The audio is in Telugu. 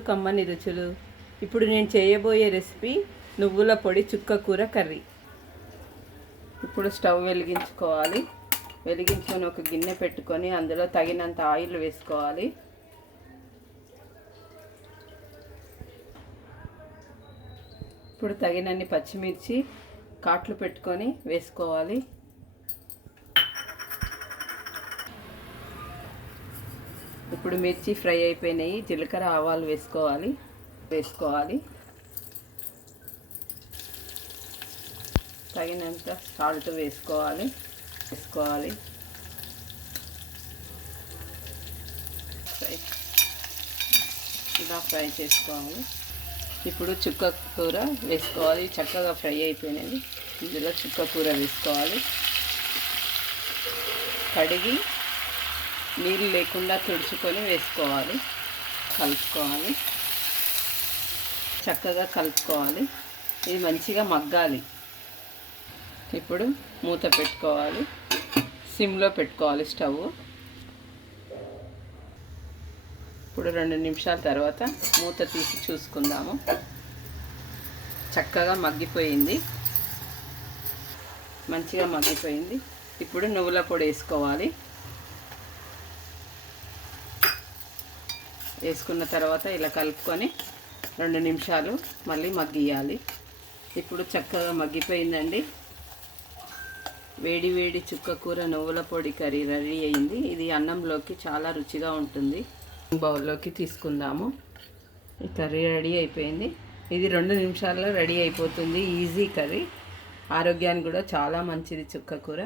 కమ్మని రుచులు. ఇప్పుడు నేను చేయబోయే రెసిపీ నువ్వుల పొడి చుక్క కూర కర్రీ. ఇప్పుడు స్టవ్ వెలిగించుకోవాలి. వెలిగించుకొని ఒక గిన్నె పెట్టుకొని అందులో తగినంత ఆయిల్ వేసుకోవాలి. ఇప్పుడు తగినన్ని పచ్చిమిర్చి కాట్లు పెట్టుకొని వేసుకోవాలి. ఇప్పుడు మిర్చి ఫ్రై అయిపోయినాయి. జీలకర్ర ఆవాలు వేసుకోవాలి. తగినంత సాల్ట్ వేసుకోవాలి. ఇలా ఫ్రై చేసుకోవాలి. ఇప్పుడు చుక్క కూర వేసుకోవాలి. చక్కగా ఫ్రై అయిపోయినది. ఇందులో చుక్క కూర వేసుకోవాలి. కడిగి నీళ్ళు లేకుండా తుడుచుకొని వేసుకోవాలి. కలుపుకోవాలి. చక్కగా కలుపుకోవాలి. ఇది మంచిగా మగ్గాలి. ఇప్పుడు మూత పెట్టుకోవాలి. సిమ్లో పెట్టుకోవాలి స్టవ్. ఇప్పుడు 2 నిమిషాల తర్వాత మూత తీసి చూసుకుందాము. చక్కగా మగ్గిపోయింది. మంచిగా మగ్గిపోయింది. ఇప్పుడు నువ్వుల పొడి వేసుకోవాలి. వేసుకున్న తర్వాత ఇలా కలుపుకొని 2 నిమిషాలు మళ్ళీ మగ్గియాలి. ఇప్పుడు చక్కగా మగ్గిపోయిందండి. వేడి వేడి చుక్క కూర నువ్వుల పొడి కర్రీ రెడీ అయింది. ఇది అన్నంలోకి చాలా రుచిగా ఉంటుంది. బౌల్లోకి తీసుకుందాము. ఈ కర్రీ రెడీ అయిపోయింది. ఇది 2 నిమిషాల్లో రెడీ అయిపోతుంది. Easy curry. ఆరోగ్యానికి కూడా చాలా మంచిది చుక్క కూర.